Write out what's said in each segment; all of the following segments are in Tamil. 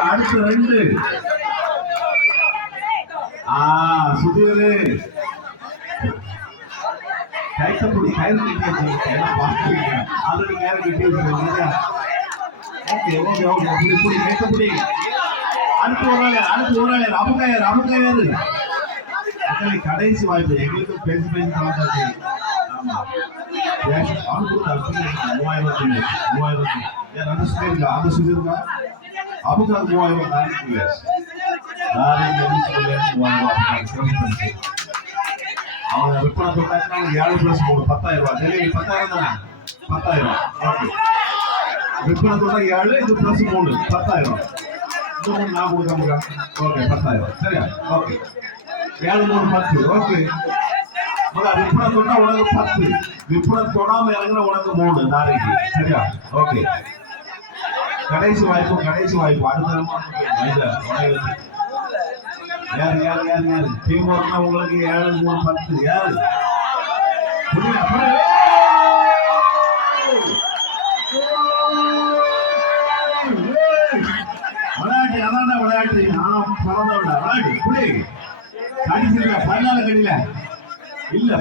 அடுத்து ரெண்டு. ஆ சுதீர். கைத்தப்படி கயிறு கட்டி ஆல்ரெடி கயிறு கட்டி வச்சிருக்கேன் ஓகே ஓகே ஓகே. கைத்தப்படி அடுத்து ஒரு நாள் அடுத்து ஒரு நாள் அபுகாயர் அபுகாயர் அக்கறை கடைசி வாய்ப்பு. எங்களுக்கு பேசி பேசி கலந்தாச்சு ஆமா. மூவாயிரம் ஏன் கூட அடுத்து மூவாயிரத்தி மூவாயிரத்தி. ஏன் அந்த சொல்லியிருக்கா அந்த நான் அபுகார் மூவாயிரம் நாளைக்கு நாளைக்கு மூவாயிரம் சிறப்பு அவன் விற்பனை தொட்டாச்சுன்னா ஏழு பிளஸ் மூணு பத்தாயிரம் ரூபாய் டெலிவரி பத்தாயிரம் தானே பத்தாயிரம் ஓகே விற்பனை தொட்டா ஏழு இது பிளஸ் மூணு பத்தாயிரம் இது மூணு நான் கொடுக்க ஓகே பத்தாயிரம் சரியா ஓகே ஏழு மூணு பத்து ஓகே மகா விற்பனை சொன்னா உனக்கு பத்து விற்பனை தொடாம இறங்குற உனக்கு மூணு நாளைக்கு சரியா ஓகே கடைசி வாய்ப்பு கடைசி வாய்ப்பு. அடுத்த யார் யார் யார் யார்? டீம் உங்களுக்கு ஏழு மூணு பத்து. யார்? விளையாட்டு அதான்டா விளையாட்டு. நான் பிறந்த விட. விளையாட்டு புடி கடிச்சிருக்க இல்ல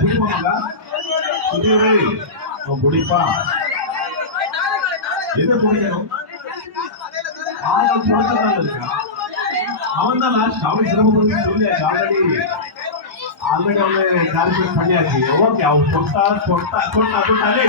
பிடிப்பாங்க பிடிக்கணும்? ஆயிரம் பிடிச்சதான் இருக்கான் அவன் தான் லாஸ்ட் அவன் சிரமப்படுத்தி சொல்லியாச்சு ஆல்ரெடி ஆல்ரெடி அவனு கால்குலேட் பண்ணியாச்சு. ஓகே அவன் தொட்டா தொட்டா தொட்டா தொட்டாலே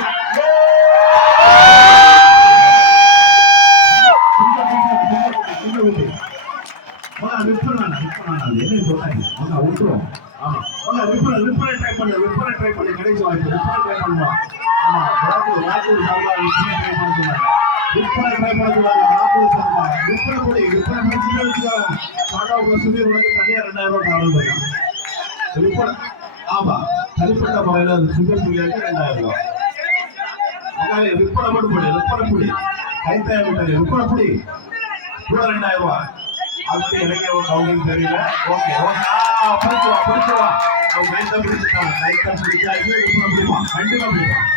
கடைசி வாய்ப்பு விற்பனை ட்ரை பண்ணுவான் ஆமா. ராகுல் ராகுல் சார்பா விற்பனை ட்ரை பண்ண. சொன்னாங்க விற்பனை ட்ரை பண்ண சொன்னாங்க விற்பனை போடி விற்பனை பண்ணி சின்ன வச்சுக்காங்க பாண்டாவுக்கு சுதீர் உனக்கு ரெண்டாயிரம் ரூபாய் ஆர்டர் பண்ணாங்க விற்பனை ஆமா தனிப்பட்ட முறையில சுகர் பிள்ளைக்கு ரெண்டாயிரம் ரூபாய். மகளே விற்பனை மட்டும் போடு விற்பனை புடி. கைத்தாய விட்டது விற்பனை புடி. கூட ரெண்டாயிரம் ரூபாய். அதுக்கு எனக்கு ஒரு தெரியல. ஓகே ஓகே விற்பனை பிடிப்பான். பிடிப்பான்.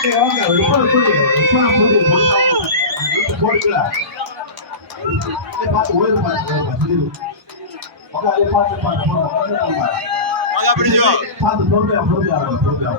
ஓகே ஓகே விற்பனை புடி விற்பனை புடி கொடுத்தா போடுக்கல பார்த்து ஓய்வு பார்த்து ஓய்வு பார்த்து மகா பார்த்து பார்த்து பார்த்து மகா பிடிச்சு வா பார்த்து பொறுமையா பொறுமையா பொறுமையா